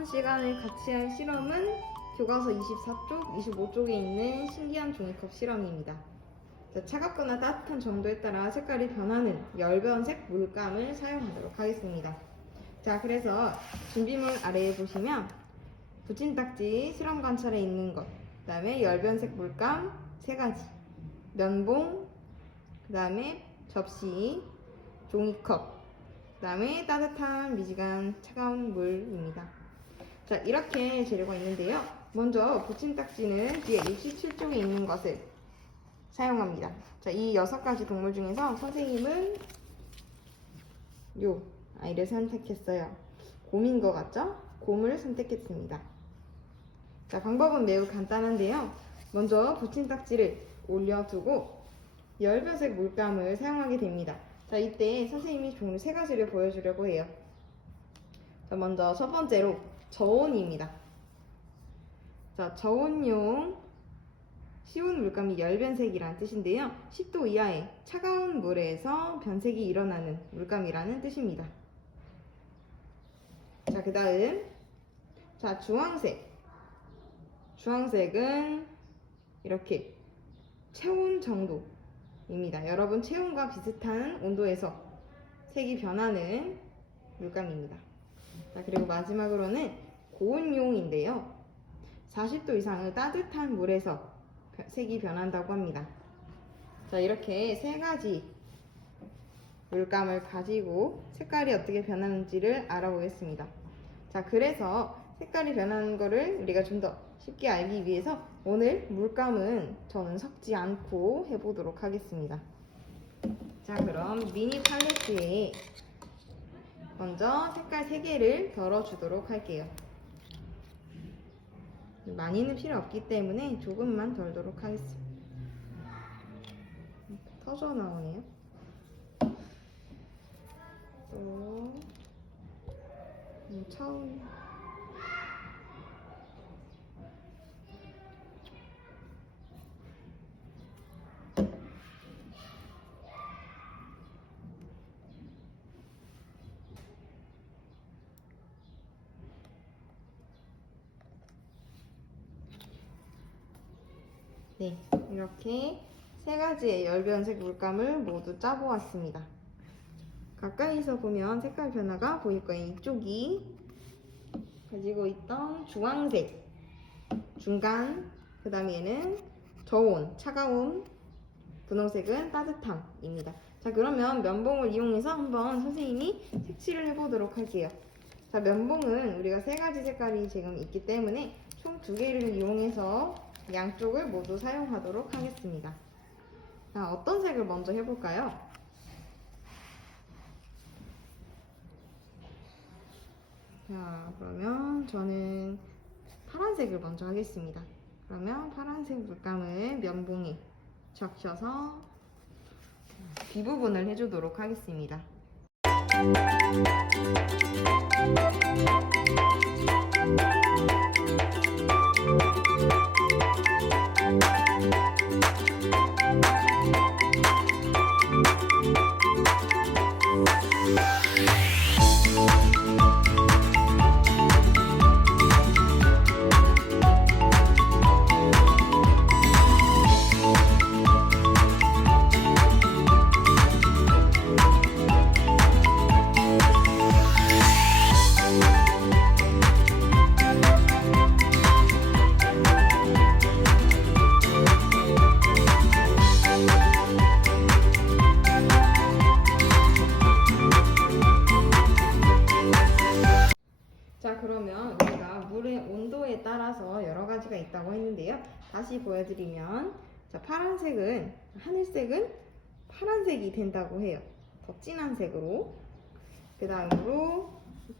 이번 시간에 같이 할 실험은 교과서 24쪽, 25쪽에 있는 신기한 종이컵 실험입니다. 자, 차갑거나 따뜻한 정도에 따라 색깔이 변하는 열변색 물감을 사용하도록 하겠습니다. 자, 그래서 준비물 아래에 보시면 붙임딱지, 실험 관찰에 있는 것, 그 다음에 열변색 물감 3가지, 면봉, 그 다음에 접시, 종이컵, 그 다음에 따뜻한 미지근 차가운 물입니다. 자, 이렇게 재료가 있는데요. 먼저 붙임딱지는 뒤에 67쪽에 있는 것을 사용합니다. 자, 이 6가지 동물 중에서 선생님은 요 아이를 선택했어요. 곰인 것 같죠? 곰을 선택했습니다. 자, 방법은 매우 간단한데요. 먼저 붙임딱지를 올려두고 열변색 물감을 사용하게 됩니다. 자, 이때 선생님이 종류 3가지를 보여주려고 해요. 자, 먼저 첫 번째로 저온입니다. 자, 저온용 쉬운 물감이 열변색이라는 뜻인데요. 10도 이하의 차가운 물에서 변색이 일어나는 물감이라는 뜻입니다. 자, 그 다음, 자, 주황색. 주황색은 이렇게 체온 정도입니다. 여러분, 체온과 비슷한 온도에서 색이 변하는 물감입니다. 자, 그리고 마지막으로는 고온용인데요. 40도 이상의 따뜻한 물에서 색이 변한다고 합니다. 자, 이렇게 3가지 물감을 가지고 색깔이 어떻게 변하는지를 알아보겠습니다. 자, 그래서 색깔이 변하는 거를 우리가 좀 더 쉽게 알기 위해서 오늘 물감은 저는 섞지 않고 해보도록 하겠습니다. 자, 그럼 미니 팔레트에 먼저 색깔 3개를 덜어주도록 할게요. 많이는 필요 없기 때문에 조금만 덜도록 하겠습니다. 터져 나오네요. 또 처음 네, 이렇게 3가지의 열변색 물감을 모두 짜보았습니다. 가까이서 보면 색깔 변화가 보일 거예요. 이쪽이 가지고 있던 주황색, 중간, 그 다음에는 저온, 차가운, 분홍색은 따뜻함입니다. 자, 그러면 면봉을 이용해서 한번 선생님이 색칠을 해보도록 할게요. 자, 면봉은 우리가 3가지 색깔이 지금 있기 때문에 총 2개를 이용해서 양쪽을 모두 사용하도록 하겠습니다. 자, 어떤 색을 먼저 해볼까요? 자, 그러면 저는 파란색을 먼저 하겠습니다. 그러면 파란색 물감을 면봉에 적셔서 뒷부분을 해주도록 하겠습니다. 그러면 우리가 물의 온도에 따라서 여러 가지가 있다고 했는데요. 다시 보여드리면, 자, 파란색은, 하늘색은 파란색이 된다고 해요. 더 진한 색으로. 그 다음으로,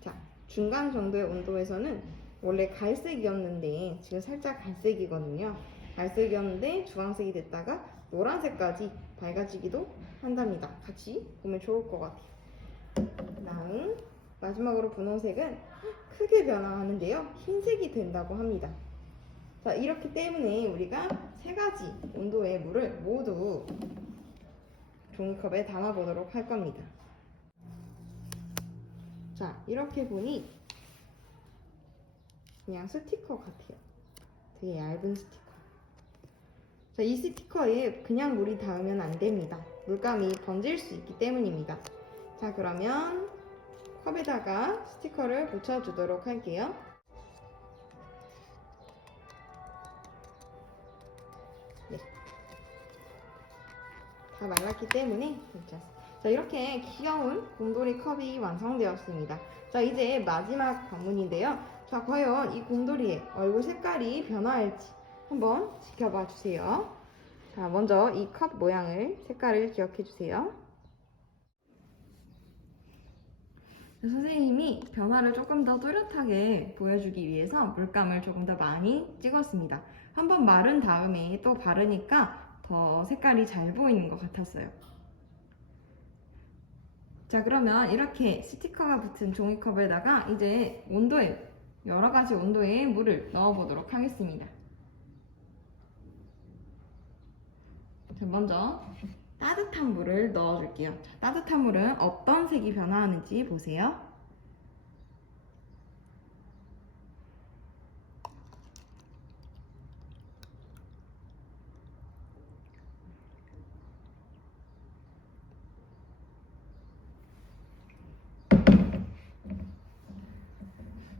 자, 중간 정도의 온도에서는 원래 갈색이었는데 지금 살짝 갈색이거든요. 갈색이었는데 주황색이 됐다가 노란색까지 밝아지기도 한답니다. 같이 보면 좋을 것 같아요. 그 다음 마지막으로 분홍색은 크게 변화하는데요. 흰색이 된다고 합니다. 자, 이렇기 때문에 우리가 3가지 온도의 물을 모두 종이컵에 담아 보도록 할 겁니다. 자, 이렇게 보니 그냥 스티커 같아요. 되게 얇은 스티커. 자, 이 스티커에 그냥 물이 닿으면 안 됩니다. 물감이 번질 수 있기 때문입니다. 자, 그러면 컵에다가 스티커를 붙여주도록 할게요. 네. 다 말랐기 때문에 괜찮습니다. 자, 이렇게 귀여운 곰돌이 컵이 완성되었습니다. 자, 이제 마지막 관문인데요. 자, 과연 이 곰돌이의 얼굴 색깔이 변화할지 한번 지켜봐 주세요. 자, 먼저 이 컵 모양을, 색깔을 기억해 주세요. 선생님이 변화를 조금 더 뚜렷하게 보여주기 위해서 물감을 조금 더 많이 찍었습니다. 한번 마른 다음에 또 바르니까 더 색깔이 잘 보이는 것 같았어요. 자, 그러면 이렇게 스티커가 붙은 종이컵에다가 이제 여러 가지 온도의 물을 넣어 보도록 하겠습니다. 자, 먼저 따뜻한 물을 넣어줄게요. 자, 따뜻한 물은 어떤 색이 변화하는지 보세요.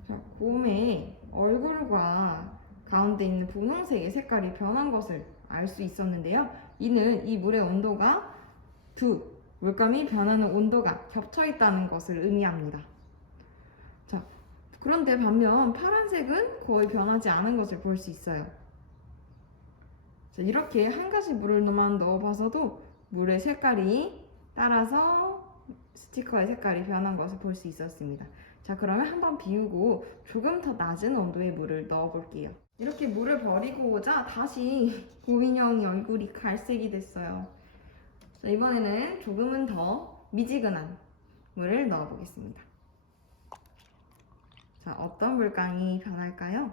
자, 곰의 얼굴과 가운데 있는 분홍색의 색깔이 변한 것을 알 수 있었는데요. 이는 이 물의 온도가 물감이 변하는 온도가 겹쳐 있다는 것을 의미합니다. 자, 그런데 반면 파란색은 거의 변하지 않은 것을 볼 수 있어요. 자, 이렇게 한 가지 물을만 넣어봐서도 물의 색깔이 따라서 스티커의 색깔이 변한 것을 볼 수 있었습니다. 자, 그러면 한번 비우고 조금 더 낮은 온도의 물을 넣어 볼게요. 이렇게 물을 버리고 오자 다시 곰인형이 얼굴이 갈색이 됐어요. 자, 이번에는 조금은 더 미지근한 물을 넣어 보겠습니다. 자, 어떤 물감이 변할까요?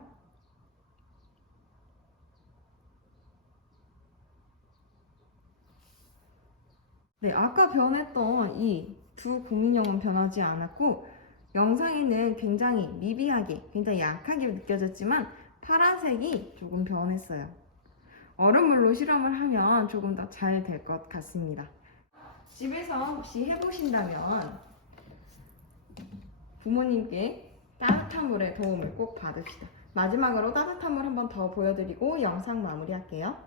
네, 아까 변했던 이 두 곰인형은 변하지 않았고 영상에는 굉장히 미비하게, 굉장히 약하게 느껴졌지만 파란색이 조금 변했어요. 얼음물로 실험을 하면 조금 더 잘 될 것 같습니다. 집에서 혹시 해보신다면 부모님께 따뜻한 물의 도움을 꼭 받읍시다. 마지막으로 따뜻한 물 한 번 더 보여드리고 영상 마무리할게요.